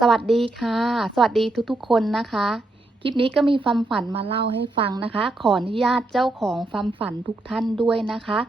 สวัสดีค่ะ สวัสดีทุกๆ คนนะคะ คลิปนี้ก็มีความฝันมาเล่าให้ฟังนะคะ ขออนุญาตเจ้าของความฝันทุกท่านด้วยนะคะ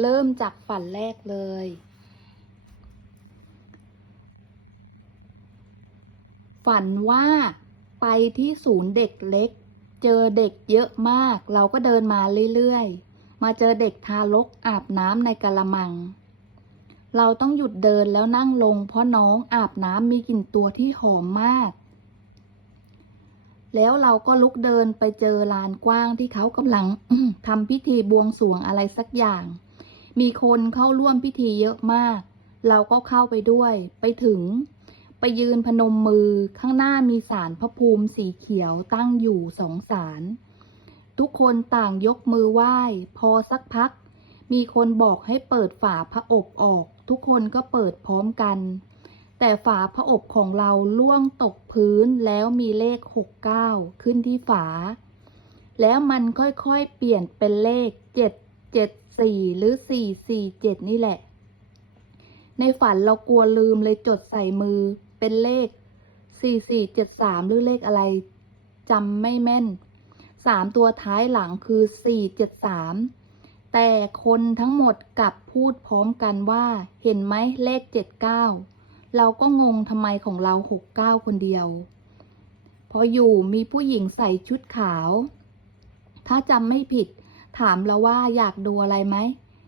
เริ่มจากฝันแรกเลย ฝันว่าไปที่ศูนย์เด็กเล็ก เจอเด็กเยอะมาก เราก็เดินมาเรื่อยๆ มาเจอเด็กทารกอาบน้ำในกะละมัง เราต้องหยุดเดินแล้วนั่งลง เพราะน้องอาบน้ำมีกลิ่นตัวที่หอมมาก แล้วเราก็ลุกเดินไปเจอลานกว้างที่เขากำลังทำพิธีบวงสรวงอะไรสักอย่าง มีคนเข้าร่วมพิธีเยอะมาก เราก็เข้าไปด้วย ไปถึง ไปยืนพนมมือข้างหน้ามีสารพระภูมิสีเขียวตั้งอยู่สองสารทุกคนต่างยกมือไหว้ พอสักพัก มีคนบอกให้เปิดฝาพระอบออก ทุกคนก็เปิดพร้อมกัน แต่ฝาพระอบของเราล่วงตกพื้นแล้วมีเลข 69 ขึ้นที่ฝา แล้วมันค่อยๆเปลี่ยนเป็นเลข 774 หรือ 447 นี่แหละ ในฝันเรากลัวลืมเลยจดใส่มือเป็นเลข 4473 หรือเลขอะไรจำไม่แม่นสามตัวท้ายหลังคือ 473 แต่คนทั้งหมดกลับพูดพร้อมกันว่า เห็นไหมเลข 79 เราก็งงทำไมของเรา 69 คนเดียว พออยู่มีผู้หญิงใส่ชุดขาว ถ้าจำไม่ผิด ถามเราว่าอยากดูอะไรไหม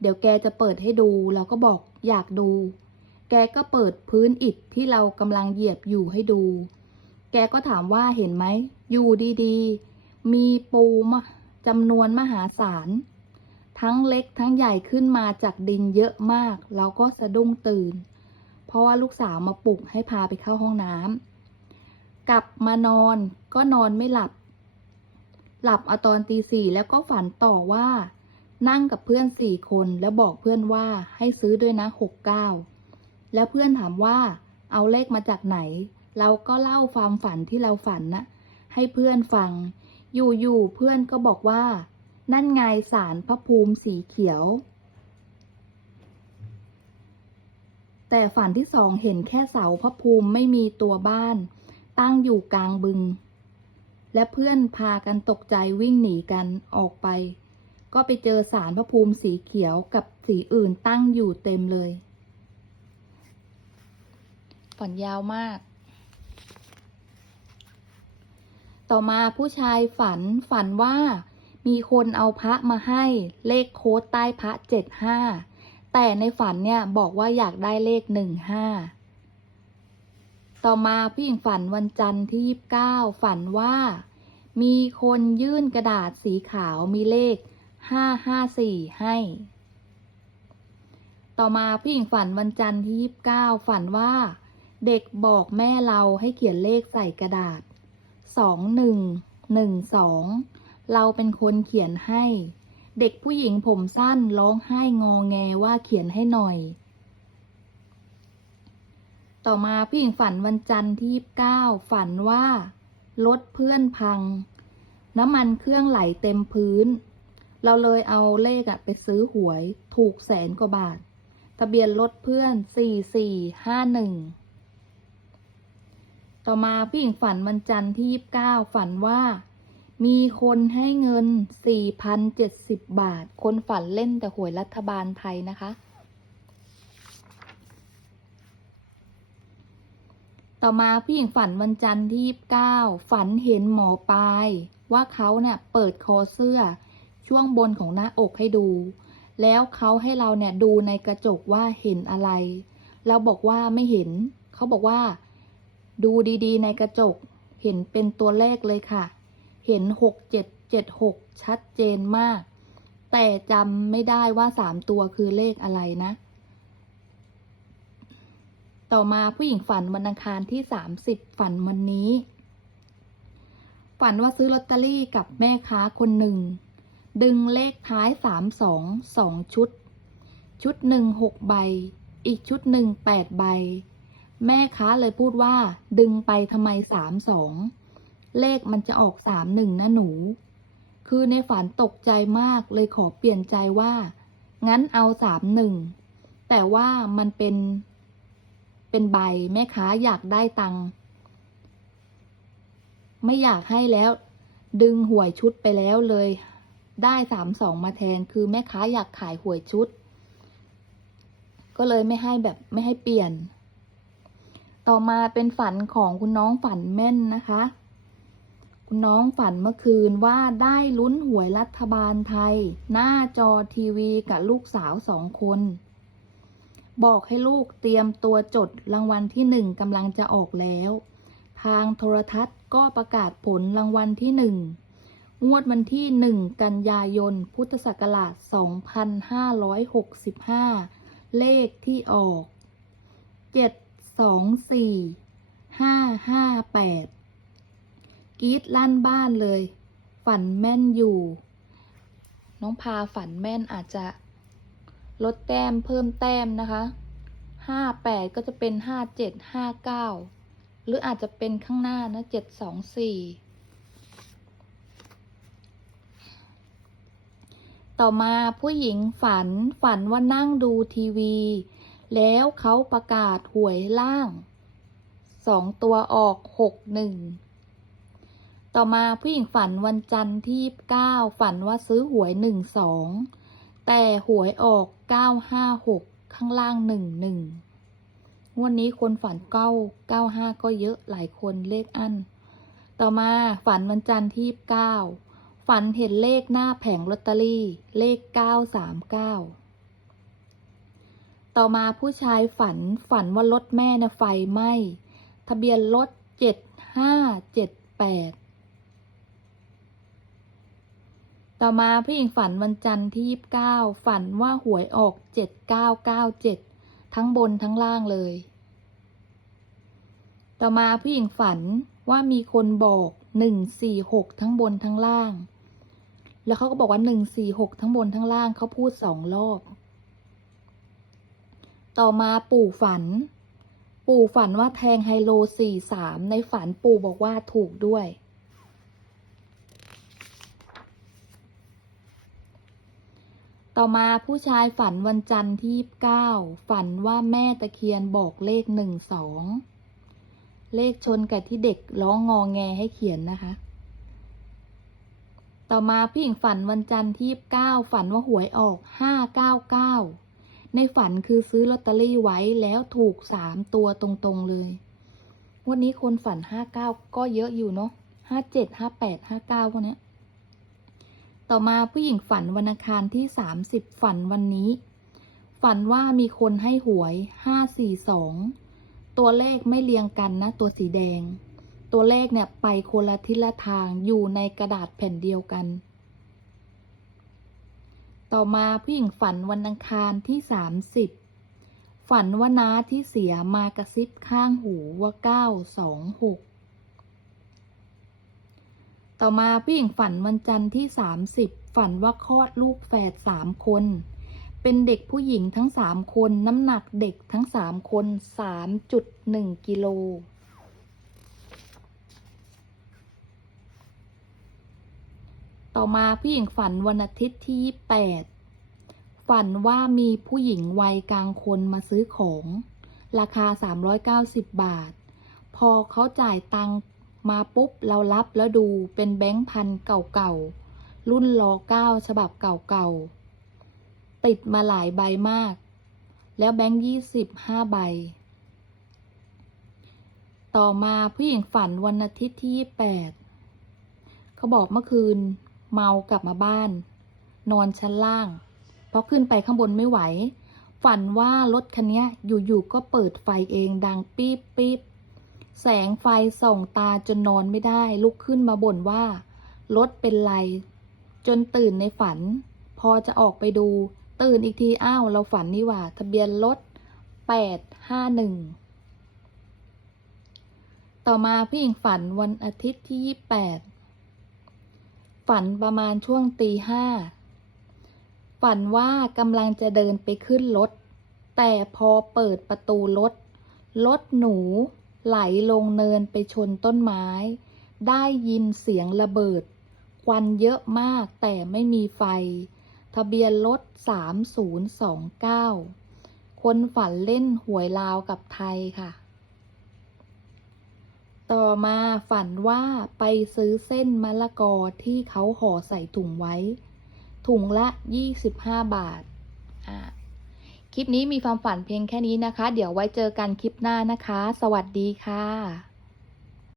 เดี๋ยวแกจะเปิดให้ดู เราก็บอกอยากดู แกก็เปิดพื้นอิฐที่เรากำลังเหยียบอยู่ให้ดู แกก็ถามว่าเห็นไหม อยู่ดีๆ มีปูมาจำนวนมหาศาล ทั้งเล็กทั้งใหญ่ขึ้นมาจากดินเยอะมาก เราก็สะดุ้งตื่น เพราะว่าลูกสาวมาปลุกให้พาไปเข้าห้องน้ำกลับมานอนก็นอนไม่หลับ หลับเอาตอนตีสี่แล้วก็ฝันต่อว่า นั่งกับเพื่อนสี่คนแล้วบอกเพื่อนว่าให้ซื้อด้วยนะหกเก้าแล้วเพื่อนถามว่า เอาเลขมาจากไหน เราก็เล่าความฝันที่เราฝันนะให้เพื่อนฟัง อยู่ๆเพื่อนก็บอกว่า นั่นไงสารพระภูมิสีเขียว แต่ฝันที่สองเห็นแค่เสาพระภูมิไม่มีตัวบ้าน ตั้งอยู่กลางบึง และเพื่อนพากันตกใจวิ่งหนีกันออกไป ก็ไปเจอสารพระภูมิสีเขียวกับสีอื่นตั้งอยู่เต็มเลย ฝันยาวมากต่อมาผู้ชายฝันฝันว่า มีคนเอาพระมาให้เลขโค้ดใต้พระเจ็ดห้าแต่ในฝันเนี่ยบอกว่าอยากได้เลขหนึ่งห้าต่อมาผู้หญิงฝันวันจันทร์ที่ยี่สิบเก้าฝันว่า มีคนยื่นกระดาษสีขาวมีเลขห้าห้าสี่ให้ ต่อมาผู้หญิงฝันวันจันทร์ที่ยี่สิบเก้าฝันว่า เด็กบอกแม่เราให้เขียนเลขใส่กระดาษสองหนึ่งหนึ่งสอง เราเป็นคนเขียนให้ เด็กผู้หญิงผมสั้นร้องไห้งอแงว่าเขียนให้หน่อย ต่อมาผู้หญิงฝันวันจันทร์ที่ยี่สิบเก้าฝันว่า รถเพื่อนพัง น้ำมันเครื่องไหลเต็มพื้น เราเลยเอาเลขอะไปซื้อหวย ถูกแสนกว่าบาท ทะเบียนรถเพื่อนสี่สี่ห้าหนึ่งต่อมาผู้หญิงฝันวันจันทร์ที่ยี่สิบเก้าฝันว่า มีคนให้เงินสี่พันเจ็ดสิบบาท คนฝันเล่นแต่หวยรัฐบาลไทยนะคะ ต่อมาผู้หญิงฝันวันจันทร์ที่เก้าฝันเห็นหมอปลาย ว่าเขาเนี่ยเปิดคอเสื้อ ช่วงบนของหน้าอกให้ดู แล้วเขาให้เราเนี่ยดูในกระจกว่าเห็นอะไร เราบอกว่าไม่เห็น เขาบอกว่า ดูดีๆ ในกระจก เห็นเป็นตัวเลขเลยค่ะ เห็นหกเจ็ดเจ็ดหกชัดเจนมาก แต่จำไม่ได้ว่าสามตัวคือเลขอะไรนะ ต่อมาผู้หญิงฝันวันอังคารที่สามสิบฝันวันนี้ ฝันว่าซื้อลอตเตอรี่กับแม่ค้าคนหนึ่ง ดึงเลขท้ายสามสองสองชุด ชุดหนึ่งหกใบ อีกชุดหนึ่งแปดใบ แม่ค้าเลยพูดว่า ดึงไปทำไมสามสอง เลขมันจะออกสามหนึ่งนะหนู คือในฝันตกใจมากเลยขอเปลี่ยนใจว่า งั้นเอาสามหนึ่ง แต่ว่ามันเป็น เป็นใบแม่ค้าอยากได้ตังค์ไม่อยากให้แล้ว ดึงหวยชุดไปแล้วเลย ได้สามสองมาแทนคือแม่ค้าอยากขายหวยชุด ก็เลยไม่ให้แบบไม่ให้เปลี่ยน ต่อมาเป็นฝันของคุณน้องฝันแม่นนะคะ น้องฝันเมื่อคืนว่าได้ลุ้นหวยรัฐบาลไทย หน้าจอทีวีกับลูกสาวสองคน บอกให้ลูกเตรียมตัวจดรางวัลที่หนึ่งกำลังจะออกแล้ว ทางโทรทัศน์ก็ประกาศผลรางวัลที่หนึ่งงวดวันที่หนึ่งกันยายน พุทธศักราช 2565 เลขที่ออก 724 558 กรีดลั่นบ้านเลย ฝันแม่นอยู่ น้องพาฝันแม่นอาจจะลดแต้มเพิ่มแต้มนะคะห้าแปดก็จะเป็นห้าเจ็ดห้าเก้าหรืออาจจะเป็นข้างหน้านะเจ็ดสองสี่ต่อมาผู้หญิงฝันฝันว่านั่งดูทีวี แล้วเขาประกาศหวยล่างสองตัวออกหกหนึ่ง ต่อมาผู้หญิงฝันวันจันทร์ที่ 9 ฝันว่าซื้อหวย 12 แต่หวยออก 956 ข้างล่าง 11วันนี้คนฝันเก้าเก้าห้าก็เยอะหลายคนเลขอัน ต่อมาฝันวันจันทร์ที่ 9 ฝันเห็นเลขหน้าแผงลอตเตอรี่ เลข 939 ต่อมาผู้ชายฝันฝันว่ารถแม่นะไฟไหม้ทะเบียนรถ 7578 ต่อมาผู้หญิงฝันวันจันทร์ที่ยี่สิบเก้าฝันว่าหวยออกเจ็ดเก้าเก้าเจ็ดทั้งบนทั้งล่างเลย ต่อมาผู้หญิงฝันว่ามีคนบอกหนึ่งสี่หกทั้งบนทั้งล่าง แล้วเขาก็บอกว่าหนึ่งสี่หกทั้งบนทั้งล่างเขาพูดสองรอบ ต่อมาปู่ฝัน ปู่ฝันว่าแทงไฮโลสี่สามในฝันปู่บอกว่าถูกด้วย ต่อมาผู้ชายฝันวันจันทร์ที่เก้าฝันว่าแม่ตะเคียนบอกเลขหนึ่งสองเลขชนกับที่เด็กร้องงอแงให้เขียนนะคะ ต่อมาผู้หญิงฝันวันจันทร์ที่เก้าฝันว่าหวยออกห้าเก้าเก้าในฝันคือซื้อลอตเตอรี่ไว้แล้วถูกสามตัวตรงๆเลย วันนี้คนฝันห้าเก้าก็เยอะอยู่เนาะห้าเจ็ดห้าแปดห้าเก้าพวกเนี้ย ต่อมาผู้หญิงฝันวันอังคารที่สามสิบฝันวันนี้ ฝันว่ามีคนให้หวยห้าสี่สองตัวเลขไม่เรียงกันนะ ตัวสีแดง ตัวเลขเนี่ยไปคนละทิศละทางอยู่ในกระดาษแผ่นเดียวกัน ต่อมาผู้หญิงฝันวันอังคารที่สามสิบฝันว่าน้าที่เสียมากระซิบข้างหูว่าเก้าสองหก ต่อมาผู้หญิงฝันวันจันทร์ที่สามสิบฝันว่าคลอดลูกแฝดสามคน เป็นเด็กผู้หญิงทั้งสามคน น้ำหนักเด็กทั้งสามคนสามจุดหนึ่งกิโลต่อมาผู้หญิงฝันวันอาทิตย์ที่ 28 ฝันว่ามีผู้หญิงวัยกลางคนมาซื้อของ ราคา 390 บาท พอเขาจ่ายตังค์ มาปุ๊บเรารับแล้วดูเป็นแบงค์พันเก่าๆ รุ่นรอเก้าฉบับเก่าๆ ติดมาหลายใบมาก แล้วแบงค์ยี่สิบห้าใบ ต่อมาผู้หญิงฝันวันอาทิตย์ที่28เขาบอกเมื่อคืน เมากลับมาบ้าน นอนชั้นล่าง เพราะขึ้นไปข้างบนไม่ไหว ฝันว่ารถคันนี้อยู่ๆก็เปิดไฟเองดังปี๊บปี๊บ แสงไฟส่องตาจนนอนไม่ได้ ลุกขึ้นมาบ่นว่า รถเป็นไร จนตื่นในฝัน พอจะออกไปดู ตื่นอีกทีอ้าวเราฝันนี่หว่า ทะเบียนรถแปดห้าหนึ่งต่อมาผู้หญิงฝันวันอาทิตย์ที่ยี่แปดฝันประมาณช่วงตีห้าฝันว่ากำลังจะเดินไปขึ้นรถ แต่พอเปิดประตูรถ รถหนู ไหลลงเนินไปชนต้นไม้ ได้ยินเสียงระเบิด ควันเยอะมากแต่ไม่มีไฟ ทะเบียนรถ 3029 คนฝันเล่นหวยลาวกับไทยค่ะ ต่อมาฝันว่าไปซื้อเส้นมะละกอที่เขาห่อใส่ถุงไว้ ถุงละ 25 บาท อ่า คลิปนี้มีความฝันเพียงแค่นี้นะคะ เดี๋ยวไว้เจอกันคลิปหน้านะคะ สวัสดีค่ะ